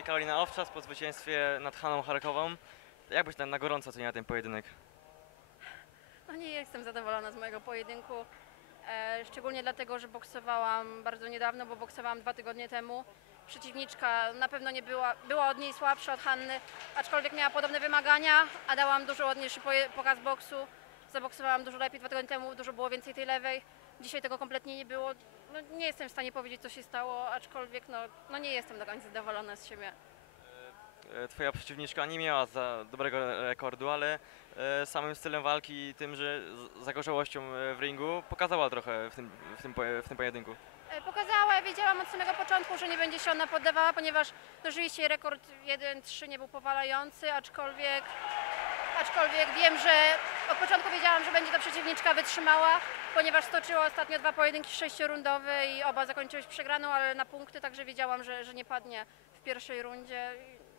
wami Karolina Owczas po zwycięstwie nad Haną Charkową. Jak byś tam na gorąco oceniała ten pojedynek? No nie jestem zadowolona z mojego pojedynku. E, szczególnie dlatego, że boksowałam bardzo niedawno, bo boksowałam dwa tygodnie temu. Przeciwniczka na pewno nie była, była od niej słabsza od Hanny, aczkolwiek miała podobne wymagania, a dałam dużo ładniejszy pokaz boksu. Zaboksowałam dużo lepiej dwa tygodnie temu, dużo było więcej tej lewej. Dzisiaj tego kompletnie nie było. No, nie jestem w stanie powiedzieć, co się stało, aczkolwiek no, no nie jestem do końca zadowolona z siebie. E, Twoja przeciwniczka nie miała za dobrego rekordu, ale e, samym stylem walki i tym, że zagorzałością e, w ringu pokazała trochę w tym, w tym, w tym pojedynku. E, Pokazała, ja wiedziałam od samego początku, że nie będzie się ona poddawała, ponieważ no, rzeczywiście rekord 1-3 nie był powalający, aczkolwiek, aczkolwiek wiem, że od początku wiedziałam, że będzie to przeciwniczka wytrzymała, ponieważ stoczyła ostatnio dwa pojedynki sześciorundowe i oba zakończyły się przegraną, ale na punkty, także wiedziałam, że, że nie padnie w pierwszej rundzie.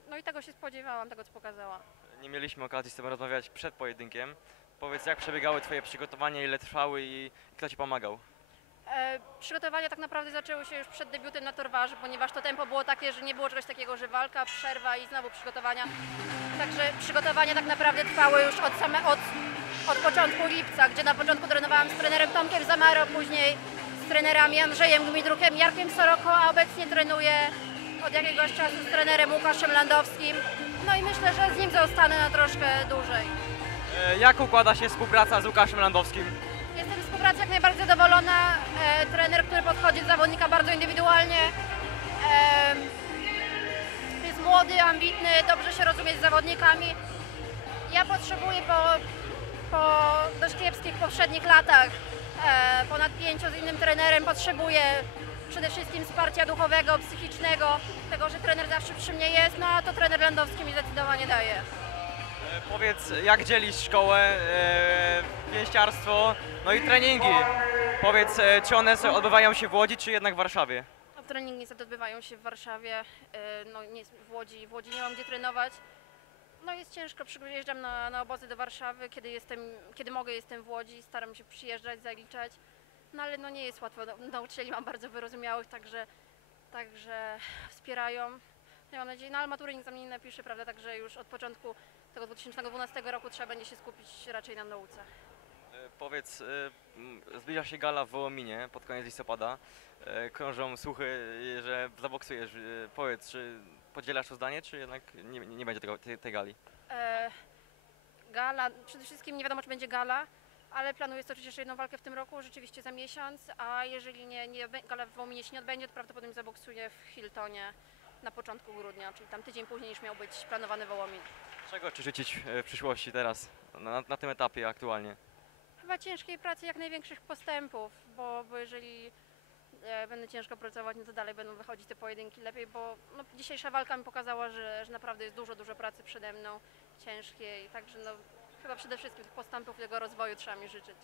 No i tego się spodziewałam, tego co pokazała. Nie mieliśmy okazji z Tobą rozmawiać przed pojedynkiem. Powiedz, jak przebiegały Twoje przygotowania, ile trwały i kto Ci pomagał? E, Przygotowania tak naprawdę zaczęły się już przed debiutem na Torwarze, ponieważ to tempo było takie, że nie było czegoś takiego, że walka, przerwa i znowu przygotowania. Także przygotowania tak naprawdę trwały już od, same, od, od początku lipca, gdzie na początku trenowałam z trenerem Tomkiem Zamaro, później z trenerami Andrzejem Gmidrukiem, Jarkiem Soroko, a obecnie trenuję od jakiegoś czasu z trenerem Łukaszem Landowskim. No i myślę, że z nim zostanę na troszkę dłużej. E, Jak układa się współpraca z Łukaszem Landowskim? Współpracy jak najbardziej zadowolona. E, trener, który podchodzi do zawodnika bardzo indywidualnie. E, jest młody, ambitny, dobrze się rozumie z zawodnikami. Ja potrzebuję po, po dość kiepskich poprzednich latach, e, ponad pięciu z innym trenerem, potrzebuję przede wszystkim wsparcia duchowego, psychicznego, tego, że trener zawsze przy mnie jest, no a to trener Landowski mi zdecydowanie daje. E, Powiedz, jak dzielisz szkołę, e, pięściarstwo, no i treningi? Powiedz, e, czy one odbywają się w Łodzi, czy jednak w Warszawie? A treningi odbywają się w Warszawie, e, no nie, w, Łodzi, w Łodzi nie mam gdzie trenować. No jest ciężko, przyjeżdżam na, na obozy do Warszawy, kiedy, jestem, kiedy mogę jestem w Łodzi, staram się przyjeżdżać, zaliczać. No ale no nie jest łatwo, no, nauczycieli mam bardzo wyrozumiałych, także, także wspierają. No, ja mam nadzieję, no ale matury nikt za mnie nie napisze, prawda, także już od początku tego 2012 roku trzeba będzie się skupić raczej na nauce. E, Powiedz, e, m, zbliża się gala w Wołominie pod koniec listopada. E, Krążą słuchy, że zaboksujesz. Powiedz, czy podzielasz to zdanie, czy jednak nie, nie będzie tego, tej, tej gali? E, gala, przede wszystkim nie wiadomo, czy będzie gala, ale planuję stoczyć jeszcze jedną walkę w tym roku, rzeczywiście za miesiąc, a jeżeli nie, nie gala w Wołominie się nie odbędzie, to prawdopodobnie zaboksuję w Hiltonie na początku grudnia, czyli tam tydzień później niż miał być planowany Wołomin. Czego ci życzyć e, w przyszłości teraz, na, na tym etapie aktualnie? Chyba ciężkiej pracy, jak największych postępów, bo, bo jeżeli e, będę ciężko pracować, no to dalej będą wychodzić te pojedynki lepiej, bo no, dzisiejsza walka mi pokazała, że, że naprawdę jest dużo, dużo pracy przede mną, ciężkiej, także no, chyba przede wszystkim tych postępów, tego rozwoju trzeba mi życzyć.